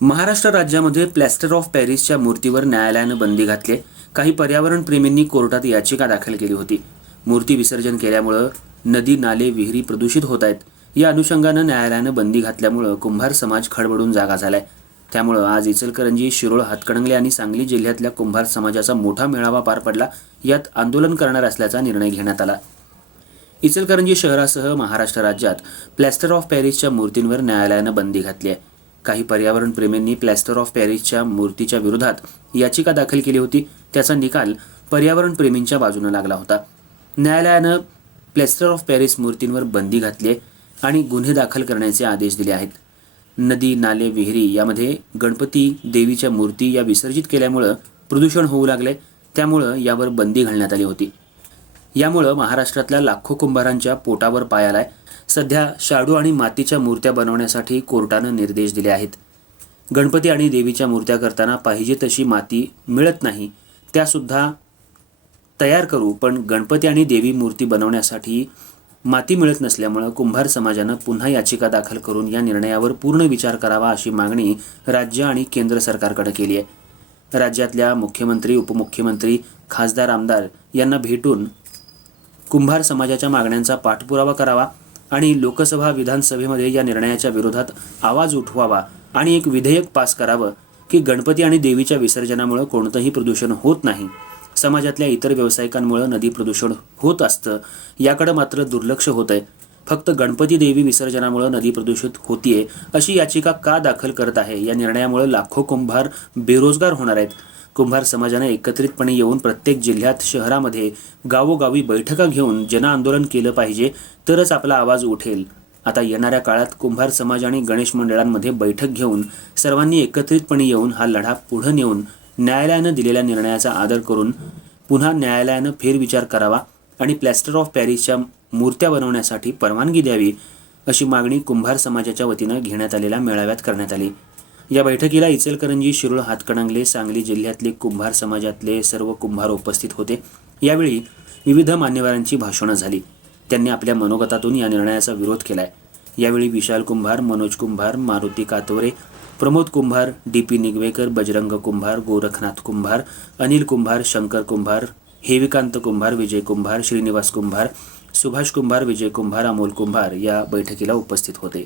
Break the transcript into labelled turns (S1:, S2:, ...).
S1: महाराष्ट्र राज्यामध्ये plaster of पॅरिसच्या मूर्तीवर न्यायालयानं बंदी घातली. काही पर्यावरणप्रेमींनी कोर्टात याचिका दाखल केली होती. मूर्ती विसर्जन केल्यामुळं नदी नाले विहिरी प्रदूषित होत आहेत. या अनुषंगानं न्यायालयानं बंदी घातल्यामुळं कुंभार समाज खडबडून जागा झालाय. त्यामुळं आज इचलकरंजी शिरोळ हातकणंगले आणि सांगली जिल्ह्यातल्या कुंभार समाजाचा मोठा मेळावा पार पडला. यात आंदोलन करणार असल्याचा निर्णय घेण्यात आला. इचलकरंजी शहरासह महाराष्ट्र राज्यात प्लॅस्टर ऑफ पॅरिसच्या मूर्तींवर न्यायालयानं बंदी घातली आहे. काही पर्यावरणप्रेमींनी प्लॅस्टर ऑफ पॅरिसच्या मूर्तीच्या विरोधात याचिका दाखल केली होती. त्याचा निकाल पर्यावरणप्रेमींच्या बाजूने लागला होता. न्यायालयानं प्लॅस्टर ऑफ पॅरिस मूर्तींवर बंदी घातली आहे आणि गुन्हे दाखल करण्याचे आदेश दिले आहेत. नदी नाले विहिरी यामध्ये गणपती देवीच्या मूर्ती या विसर्जित केल्यामुळं प्रदूषण होऊ लागले त्यामुळं यावर बंदी घालण्यात आली होती. यामुळं महाराष्ट्रातल्या लाखो कुंभारांच्या पोटावर पाय आलाय. सध्या शाडू आणि मातीच्या मूर्त्या बनवण्यासाठी कोर्टानं निर्देश दिले आहेत. गणपती आणि देवीच्या मूर्त्या करताना पाहिजे तशी माती मिळत नाही त्यासुद्धा तयार करू पण गणपती आणि देवी मूर्ती बनवण्यासाठी माती मिळत नसल्यामुळं कुंभार समाजानं पुन्हा याचिका दाखल करून या निर्णयावर पूर्ण विचार करावा अशी मागणी राज्य आणि केंद्र सरकारकडे केली आहे. राज्यातल्या मुख्यमंत्री उपमुख्यमंत्री खासदार आमदार यांना भेटून कुंभार समाजाच्या मागण्यांचा पाठपुरावा करावा आणि लोकसभा विधानसभेमध्ये या निर्णयाच्या विरोधात आवाज उठवावा आणि एक विधेयक पास करावं की गणपती आणि देवीच्या विसर्जनामुळं कोणतंही प्रदूषण होत नाही. समाजातल्या इतर व्यावसायिकांमुळं नदी प्रदूषण होत असतं याकडे मात्र दुर्लक्ष होत आहे फक्त गणपती देवी विसर्जनामुळं नदी प्रदूषित होतीये अशी याचिका का दाखल करत आहे? या निर्णयामुळे लाखो कुंभार बेरोजगार होणार आहेत. कुंभार समाजाने एकत्रितपणे येऊन प्रत्येक जिल्ह्यात शहरामध्ये गावोगावी बैठका घेऊन जनआंदोलन केलं पाहिजे तरच आपला आवाज उठेल. आता येणाऱ्या काळात कुंभार समाज आणि गणेश मंडळांमध्ये बैठक घेऊन सर्वांनी एकत्रितपणे येऊन हा लढा पुढे नेऊन न्यायालयानं दिलेल्या निर्णयाचा आदर करून पुन्हा न्यायालयानं फेरविचार करावा आणि प्लॅस्टर ऑफ पॅरिसच्या मूर्त्या बनवण्यासाठी परवानगी द्यावी अशी मागणी कुंभार समाजाच्या वतीनं घेण्यात आलेल्या मेळाव्यात करण्यात आली. या बैठकीला इचलकरंजी शिरूळ हातकणंगले सांगली जिल्ह्यातले कुंभार समाजातले सर्व कुंभार उपस्थित होते. यावेळी विविध मान्यवरांची भाषणं झाली. त्यांनी आपल्या मनोगतातून या निर्णयाचा विरोध केलाय. यावेळी विशाल कुंभार मनोज कुंभार मारुती कातोरे प्रमोद कुंभार डी पी निगवेकर बजरंग कुंभार गोरखनाथ कुंभार अनिल कुंभार शंकर कुंभार हेविकांत कुंभार विजय कुंभार श्रीनिवास कुंभार सुभाष कुंभार विजय कुंभार अमोल कुंभार या बैठकीला उपस्थित होते.